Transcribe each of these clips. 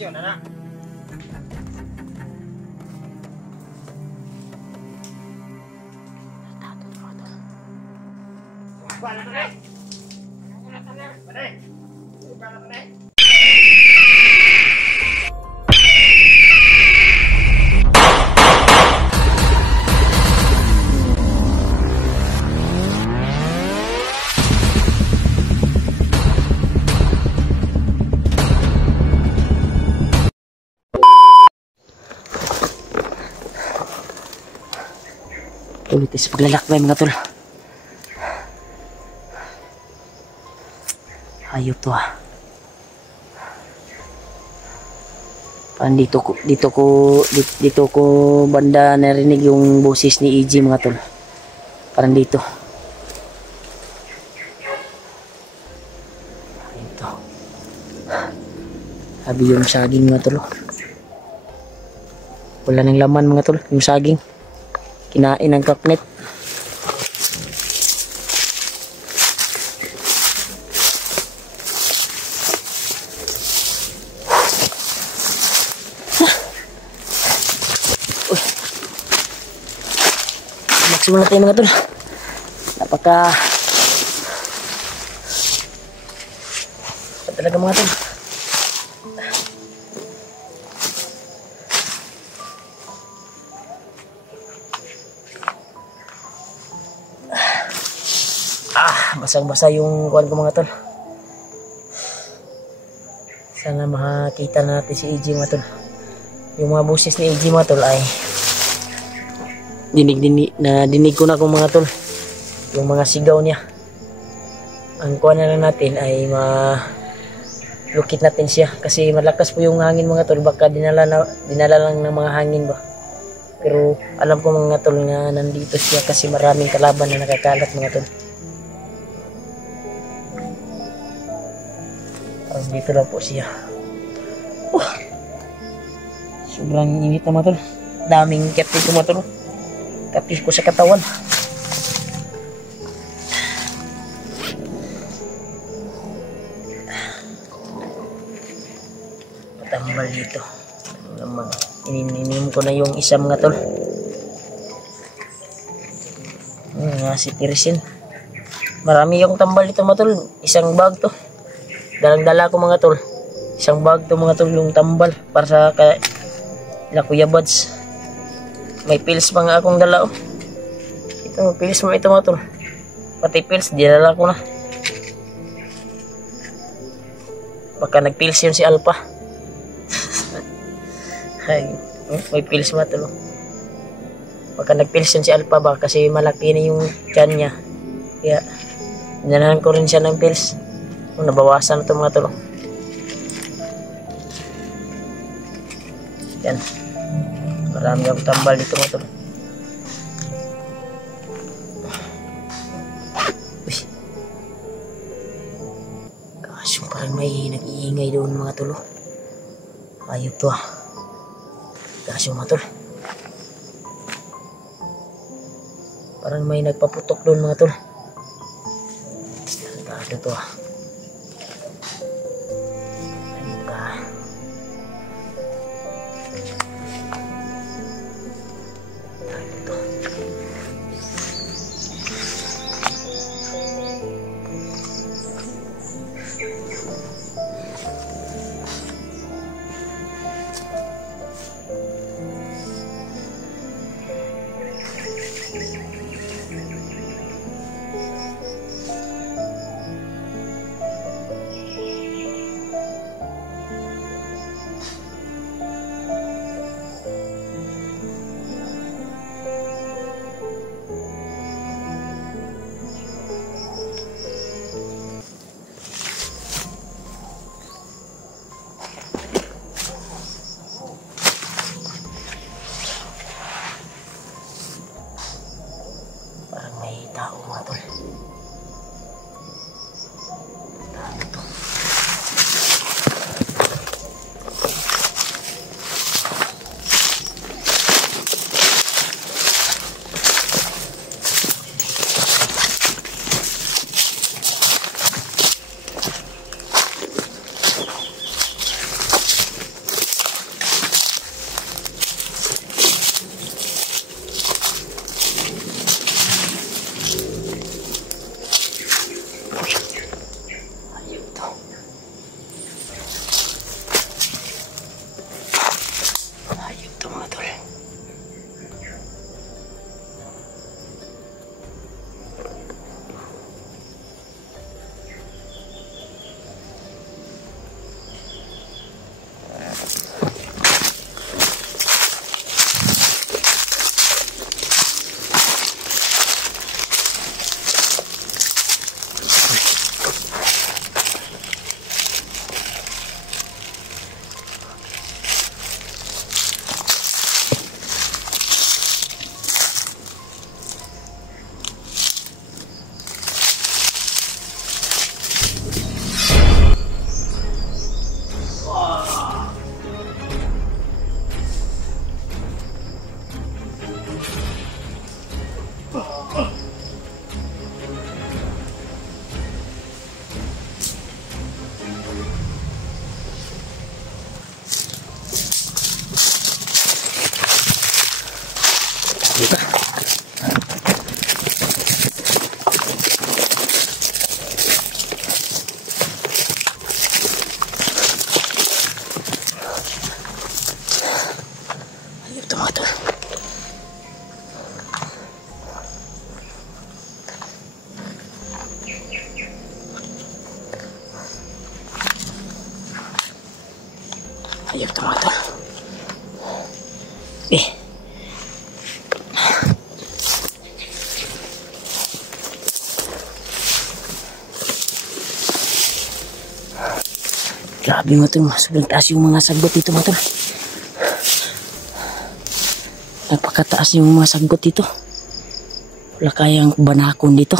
Posisyon, anak. Bala na rin! Bala na rin! Ulit is paglalakbay mga tol. Ayop to ah. Parang dito ko banda narinig yung boses ni EG mga tol. Parang dito. Ito. Sabi yung saging mga tol. Wala nang laman mga tol, yung saging. Kinain ng kaknet. Magsimula tayo mga tol. Napaka talaga mga tol. Basang-basa yung kuwan ko mga tol. Sana makakita natin si EG mga tol. Yung mga boses ni EG mga tol ay dinig ko na kung mga tol. Yung mga sigaw niya. Ang kuwan na lang natin ay lukit natin siya kasi malakas po yung hangin mga tol. Baka dinala lang ng mga hangin ba. Pero alam ko mga tol nga nandito siya kasi maraming kalaban na nakakalat mga tol. Dito lang po siya. Sobrang init na mga tol. Daming kapit ko mga tol. Kapis ko sa katawan. Patambal dito. Naman. Ininom ko na yung isa mga tol. Nga si Tirisin. Marami yung tambal dito mga tol. Isang bag to. Dalang-dala ko mga tol. Isang bag to mga tol yung tambal para sa Kuya Buds. May pills pa nga akong dala oh. Ito, pills mo ito mga tol. Pati pills, dinala ko na. Baka nag-pills yun si Alpha. Ay, may pills mga tol. Baka nag-pills yun si Alpha ba kasi malaki na yung tiyan niya. Kaya, dinalahan ko rin siya ng pills. Nabawasan na ito mga tol. Yan. Marami akong tambal dito mga tol. Uy. Kaso parang may nag-iingay doon mga tol. Ayop to ah. Kaso mga tol. Parang may nagpaputok doon mga tol. Tarantado to ah. mga tol. Eh. Grabe mga tol, sobrang taas yung mga sagot dito mga tol. Napakataas yung mga sagot dito. Wala kayang banakon dito.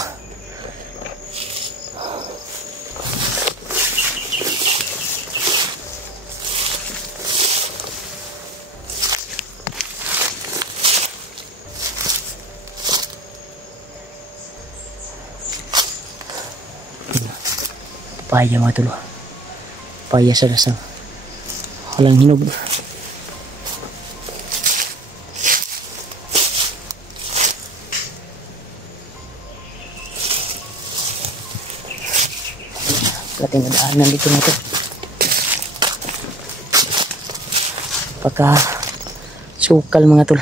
Papaya mga tol. Papaya sa lasang. Walang hinog. Ating nadaanan dito na ito. Pagka sukal mga tol.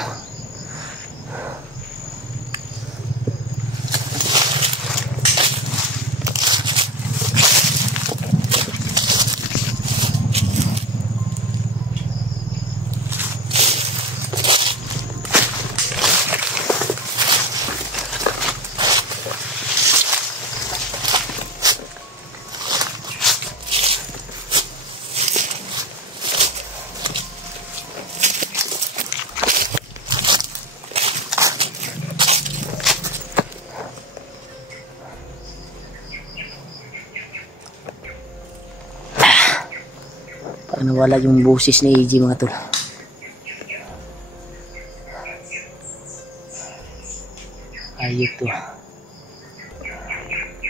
Parang nawala yung boses ni AJ mga tol. Ayun to.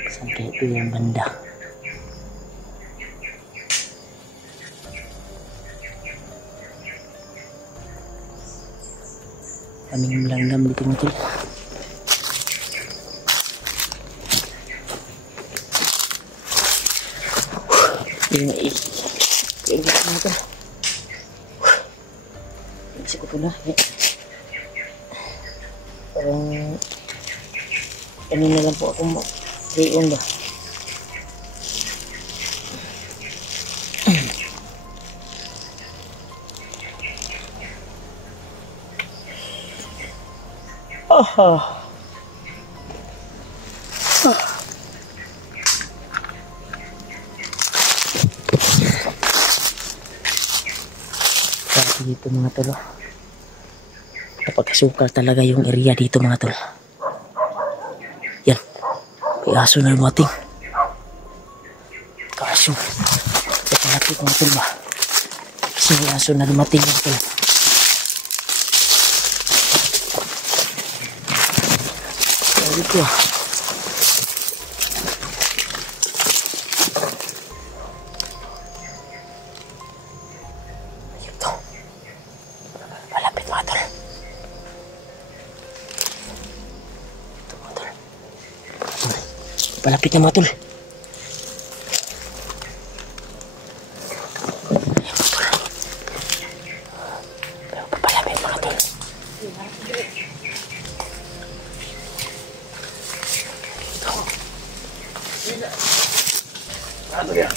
Saan kaya ito yung banda? Kaming langgam dito mga tol. Yung Yung gila mo ito. Isip ko pala. Parang kanina lang po ako mo-rayon ba? Dito mga tol, napagkasukal talaga yung area dito mga tol. Yan, may aso na lumating. Kaso napalapit mga tol ba, kasi may aso na lumating mga tol. Dito palapit na mga tol. Pero papalapit mga tol. Ano yan?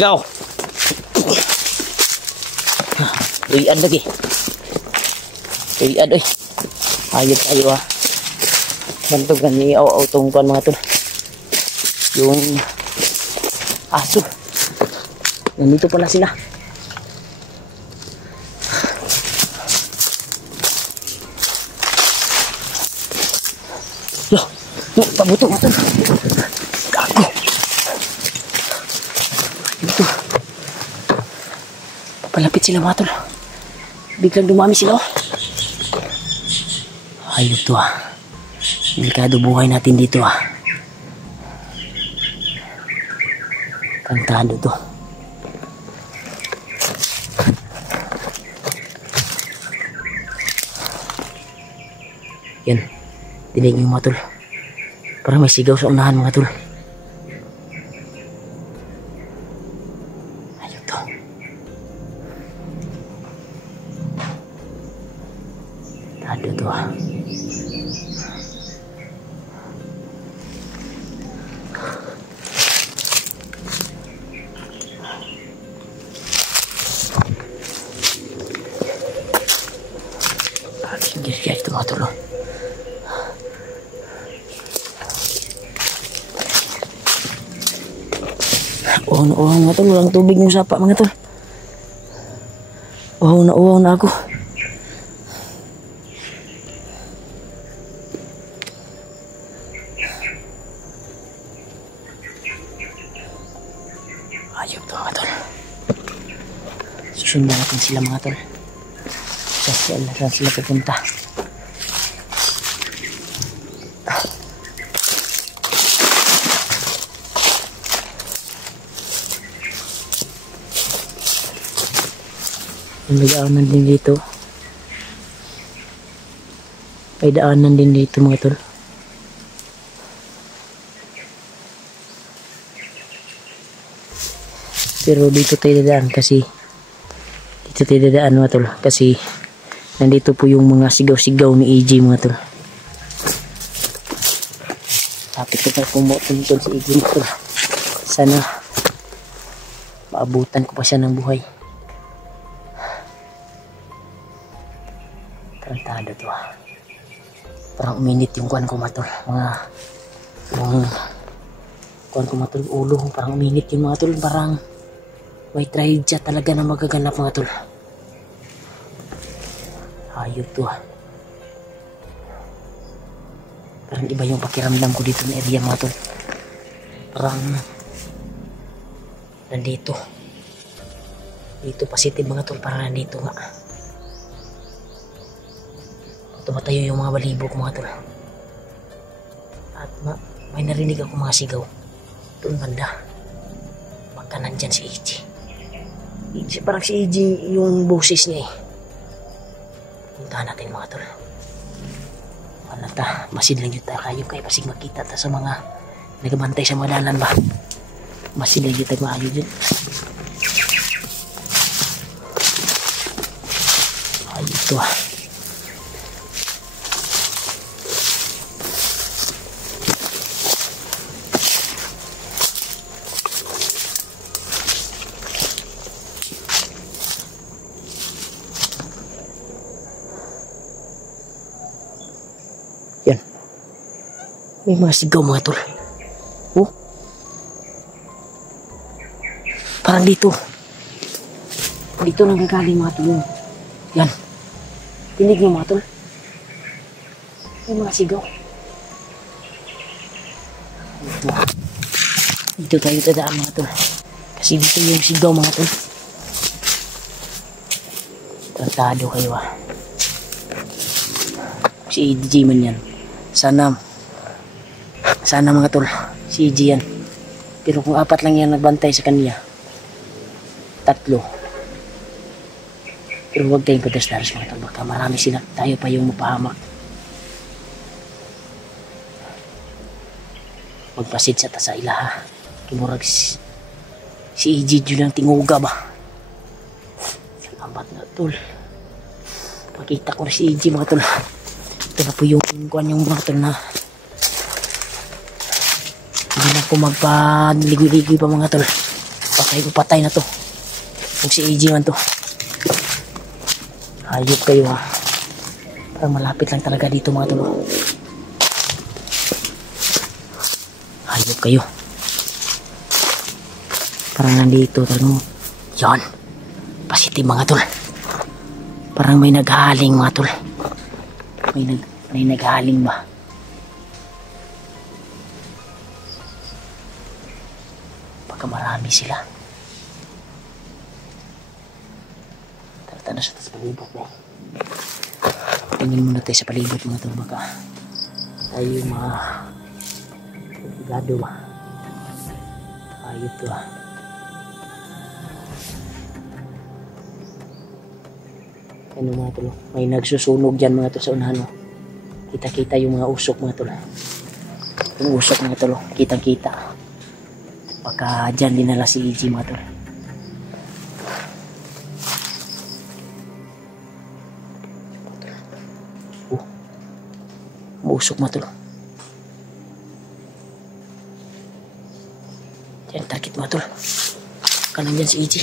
Ikaw uyan lagi uyan oy ayot tayo ha bantugan ni aw tungkuan mga tol yung aso nandito pala sila loh pabuto mga tol gago ito papalapit sila mga tol biglang dumami sila oh. Ayun to ah. Delikado buhay natin dito ah. Kantado to. Yan. Dinig yung mga tol. Parang may sigaw sa unahan mga tol. to ah. Sige guys, ito mga tol. Uhaw mga tol, walang tubig yung sapa mga tol. Uhaw na ako. Ayop to mga tol. Susundan natin sila mga tol. Saan sila pupunta. May daanan din dito. May daanan din dito mga tol. Pero dito tayo dadaan kasi dito tayo dadaan mga tol kasi nandito po yung mga sigaw-sigaw ni AJ mga tol. Tapos ko pa pumutuntol si AJ mga tol. Sana maabutan ko pa siya ng buhay. Tarantado to ah. Parang uminit yung kuwan ko mga tol. Yung kuwan ko mga tol, ulo ko parang uminit yung mga tol. Parang may trahedya talaga na magaganap mga tol. Ayop to ah. Parang iba yung pakiramdam ko dito na area mga tol. Parang nandito. Dito positive mga tol, parang nandito nga. Tumatayo yung mga balibo ko mga tol. At may narinig ako mga sigaw. Doon banda. Baka nandyan si AJ. Parang si AJ yung boses niya eh. Puntahan natin mga tol. Wala ta, masin lang yun tayo kayo kay pasig makita ta sa mga nagabantay sa mga dalan ba. Masin lang yun tayo maayo dyan. Ayun ito ah. May mga sigaw mga tol. Oh. Parang dito. Dito nanggagaling mga tol. Yan. Tinig niyo mga tol. May mga sigaw. Dito tayo dadaan mga tol. Kasi dito yung sigaw mga tol. Tratado kayo ah. Si AJ man yan. Sana mga tol, si AJ yan. Pero kung 4 lang yan nagbantay sa kanya, 3. Pero huwag tayong pedestrians mga tol, baka marami sila, tayo pa yung mapahamak. Magpasid sa ta sa ilaha. Kimurag si AJ dyan lang tinguga ba. Salamat na tol. Pakita ko na si AJ mga tol. Ito na po yung mga tol na hindi na ako magpaligoy-ligoy pa mga tol. Patay na to. Kung si AJ man to. Hayop kayo ha. Parang malapit lang talaga dito mga tol. Hayop kayo. Parang nandito talagang. Yan. Positive mga tol. Parang may naghaling mga tol. May naghaling ba? Marami sila. Tara na sa palibot ba. Tingin muna tayo sa palibot mga tol. Baka tayo mga gado ba. Ayot to ah. Ano mga tol. May nagsusunog dyan mga tol sa unahan. Kita-kita yung mga usok mga tol. Yung usok mga tol. Kitang-kita. Baka dyan dinala si AJ mga tol. Oh. usok mga tol. Yan, target mga tol. Kanan dyan si EJ.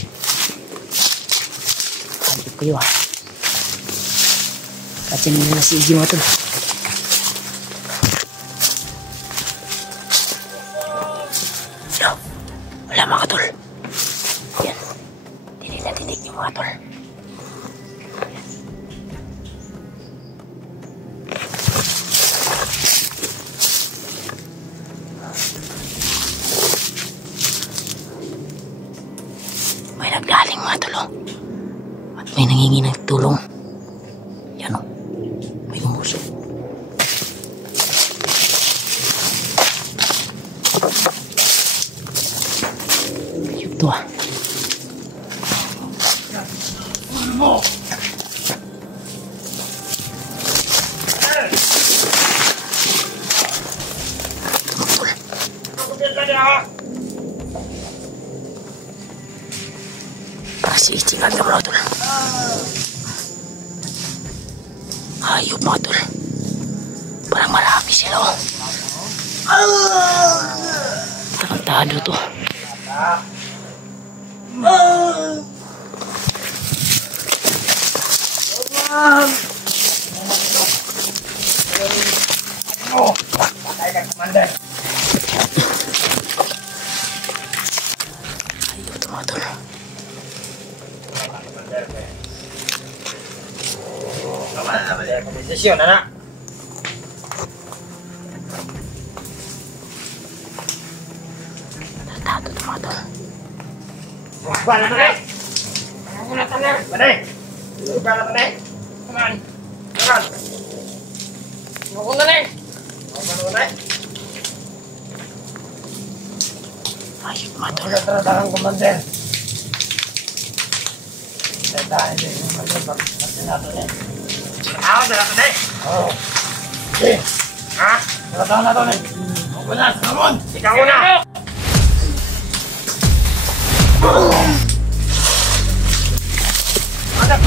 Halip kayo ha. Katsin mo na si EJ mga tol. No, wala mga tol. Yan, dinig na dinig yung mga tol. May naglaling mga tulong at may nangingi ng tulong. Yan o, may umusok. Ayun to ah. Si EJ nga mga tol. Ayop mga tol. Parang marami sila oh. Tarantado to. Ayop to mga tol. Desisyon, anak. Tarantado to mga tol. Bala na rin. Ako na tayo. Bala. Bala na rin. Come on. Come on. Ako na rin. Ako na rin. Ayop mga tol. Tatang commander. Tatang din. Ako na rin. Oo. Okay. Ha? Tatang na rin. Ako na. Ramon. Ikaw na. Anak!